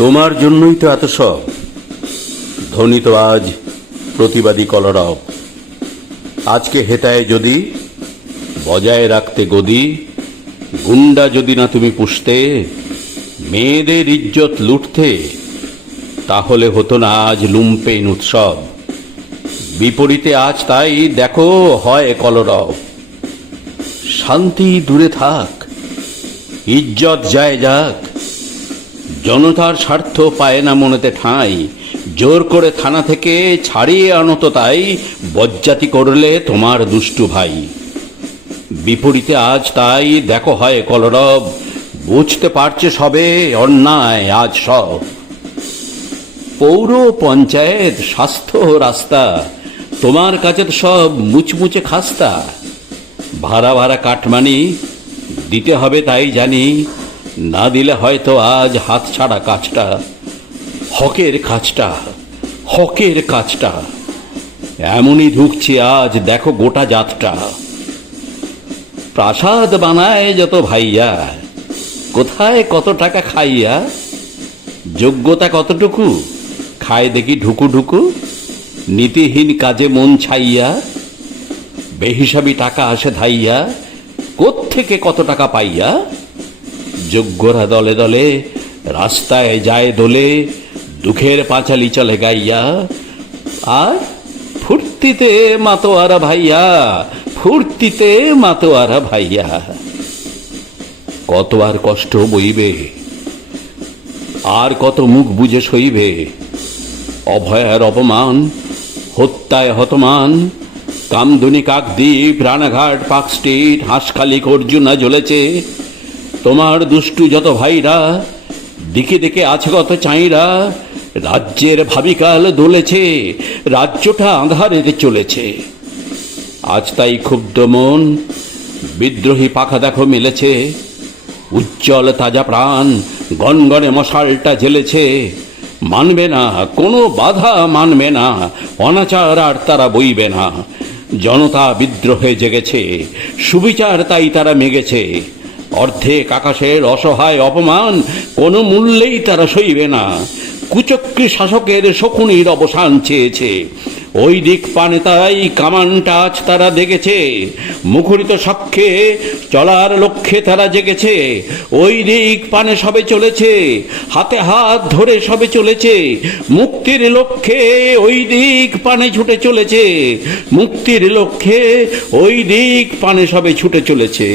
তোমার জন্যই তো এত সব। ধ্বনিত আজ প্রতিবাদী কলরব। আজকে হেতায় যদি বজায় রাখতে গদি, গুন্ডা যদি না তুমি পুষতে, মেয়েদের ইজ্জত লুটতে, তাহলে হতো না আজ লুম্পেন উৎসব। বিপরীতে আজ তাই দেখো হয় কলরব। শান্তি দূরে থাক, ইজ্জত যায় যাক, জনতার স্বার্থ পায় না মনেতে ঠাঁই। জোর করে থানা থেকে ছাড়িয়ে আনো তো তাই, বজ্জাতি করলে তোমার দুষ্টু ভাই। বিপরীতে আজ তাই দেখো হয় কলরব। বুঝতে পারছে সবে অন্যায় আজ সব। পৌর পঞ্চায়েত স্বাস্থ্য রাস্তা, তোমার কাছে তো সব মুচমুচে খাস্তা। ভাড়া ভাড়া কাটমানি দিতে হবে তাই জানি, না দিলে হয়তো আজ হাত ছাড়া কাজটা। হকের কাজটা, হকের কাজটা এমনই ঢুকছে আজ দেখো গোটা জাতটা। প্রাসাদ বানায় যত ভাইয়া, কোথায় কত টাকা খাইয়া, যোগ্যতা কতটুকু খায় দেখি ঢুকু ঢুকু। নীতিহীন কাজে মন ছাইয়া, বেহিসাবি টাকা আসে ধাইয়া, কোত্থেকে কত টাকা পাইয়া। যোগ্যরা দলে দলে রাস্তায় যায় দোলে, দুঃখের পাঁচালি চলে গাইয়া। আর ফুর্তিতে মাতোয়ারা ভাইয়া, ফুর্তিতে মাতোয়ারা ভাইয়া। কত আর কষ্ট বইবে, আর কত মুখ বুঝে সইবে। অভয়ার অপমান, হত্যায় হতমান, কামদুনি কাকদ্বীপ, রানাঘাট, পার্ক স্ট্রিট, হাঁসখালি অর্জুনা জ্বলেছে। তোমার দুষ্টু যত ভাইরা দিকে দিকে আছে কত চাইরা। রাজ্যের ভাবিকাল দোলেছে, রাজ্যটা আঁধারে চলেছে। আজ তাই ক্ষুব্ধ মন, বিদ্রোহী পাখা দেখো মেলেছে। উজ্জ্বল তাজা প্রাণ গনগনে মশালটা জ্বেলেছে। মানবে না কোনো বাধা, মানবে না অনাচার আর তারা বইবে না। জনতা বিদ্রোহে জেগেছে, সুবিচার তাই তারা মেগেছে। অর্ধেক আকাশের অসহায় অপমান কোনো মূল্যেই তারা সইবে না। কুচক্রী শাসকের শকুনির অবসান চেয়েছে, ওই দিক পানে তাই কামানটা আজ তারা দেখেছে। মুখরিত সাক্ষ্যে চলার লক্ষ্যে তারা জেগেছে, ওই দিক পানে সবে চলেছে। হাতে হাত ধরে সবে চলেছে, মুক্তির লক্ষ্যে ওই দিক পানে ছুটে চলেছে। মুক্তির লক্ষ্যে ওই দিক পানে সবে ছুটে চলেছে।